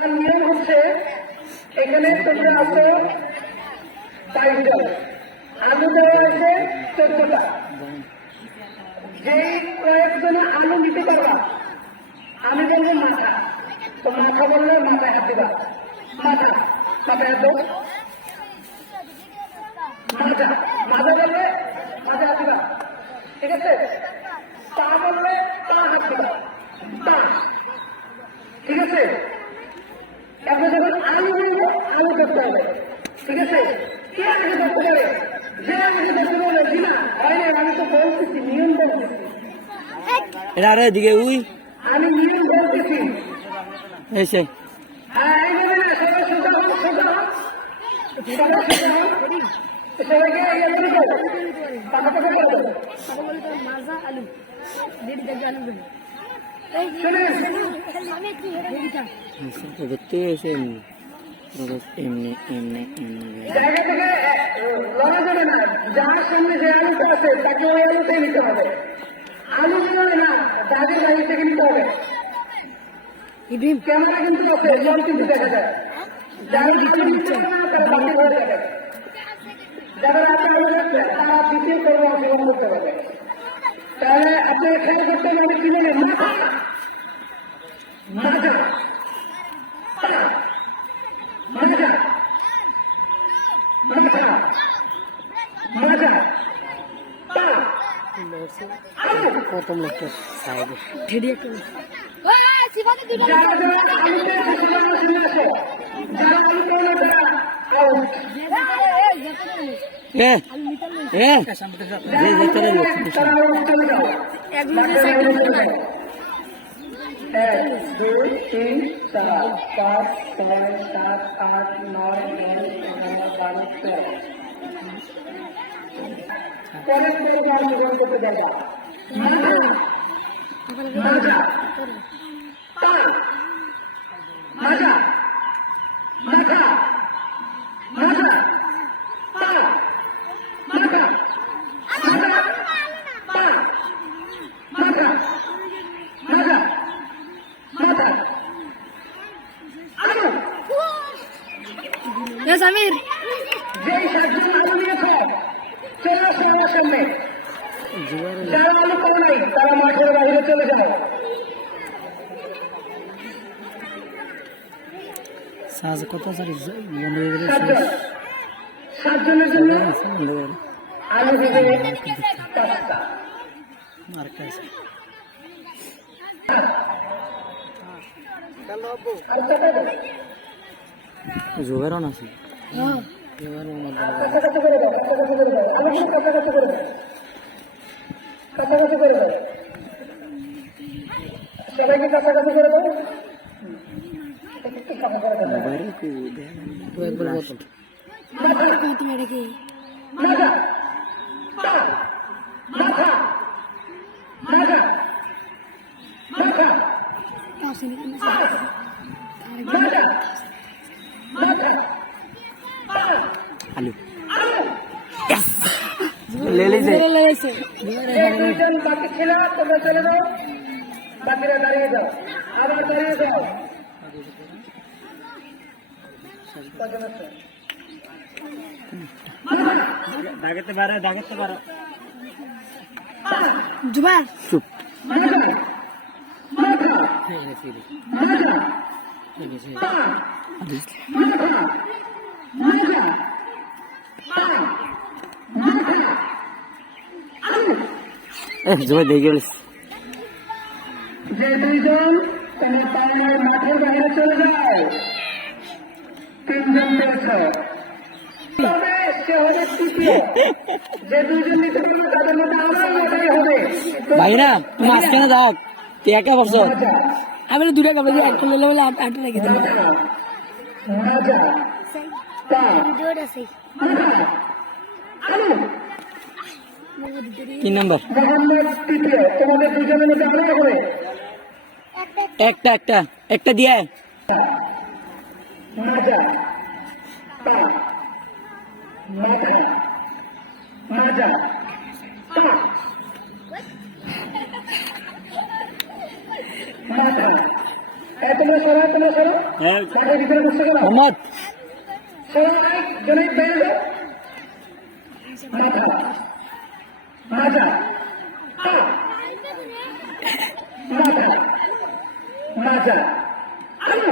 খেলার নিয়ম হচ্ছে, এখানে তোমরা বাইশ জন আলু দেওয়া হয়েছে চোদ্দটা। যেই কয়েকজন আলু নিতে পারবা, আমি বলব মাথা। তো মাথা বললে মাথায় হাত দিবা। মাথা, মাথায় হাত। মাথা মাথা বললে মাথায় হাত দিবা। ঠিক আছে? পা বললে পা হাত দিবা। পা। ঠিক আছে? তারপরে যখন আলু বলব আলু করতে হবে। ঠিক আছে? কে আগে করতে পারে? যে আগে করতে পারে হয় না আমি তো বলতেছি নিয়ম বলতেছি। এটা আরে এদিকে উই। আমি নিয়ম বলতেছি। করে দাও মাজা আলু। দেড় কেজি আলু দেখতে এসে এমনি এমনি এমনি যার সামনে যে আলুটা আছে তাকে ওই আলুটাই নিতে হবে আলু নেবে না যাদের তারা দ্বিতীয় কর্ম পারবে আপনার খেয়াল করতে মাথা মাথা মাথা কত লোক সাইডে একটা সিফাতে দুটো যারা যারা আলুতে খুশি শুনে আসো যারা আলু পেয়ে না তারা out। এ এ যে যেতে লোক তারা out চলে যাও। এক বাচ্চারা out চলে যাও। এক, দুই, তিন, চার, পাঁচ, ছয়, সাত, আট, নয়, দশ, এগারো, বারো, তেরো। পরের থেকে বার গ্রহণ করতে যাবা। মাজা, মাজা, পা, মাজা, মাথা, মাজা, পা, মাথা, মাজা, পা, মাথা, মাজা, মাথা। আলু, সামির যেই সাতজন আলু নিয়েছ, চলে আসো আমার সামনে। জোয়ারে যারা আলু করে নাই তারা মাঠের বাইরে চলে যাও সাজ কত সারি বন্ধ গেলে সাতজন সাতজনের জন্য আলু দিবে আর কাছে আর কত দেবে? জোগাড়ও না আছে জোগাড়ও মধ্যে আছে? দাগাতে পারে দাগাতে পারে। জুবার চুপ। ঠিক আছে জোরে দিয়ে গেলিস। যে দুইজন তারা পাড়ার মাঠের বাইরে চলে যায় তিনজন পেয়েছ তবে সে হবে তৃতীয় যে দুইজন নিতে পারবে তাদের মধ্যে আমরাই এটাই হবে। ভাই না তুমি মাঝখানে থাক তুই একা বসো। মজা আমি দুটো কাপড় দিয়ে একটা আট রেখে দেবো। মজা তিন নম্বর একটা একটা একটা দিয়ে। হ্যাঁ। মোহাম্মদ। সরো নাই জনে বেড়ে যাও মাথা মাজা পা মাথা মাজা আলু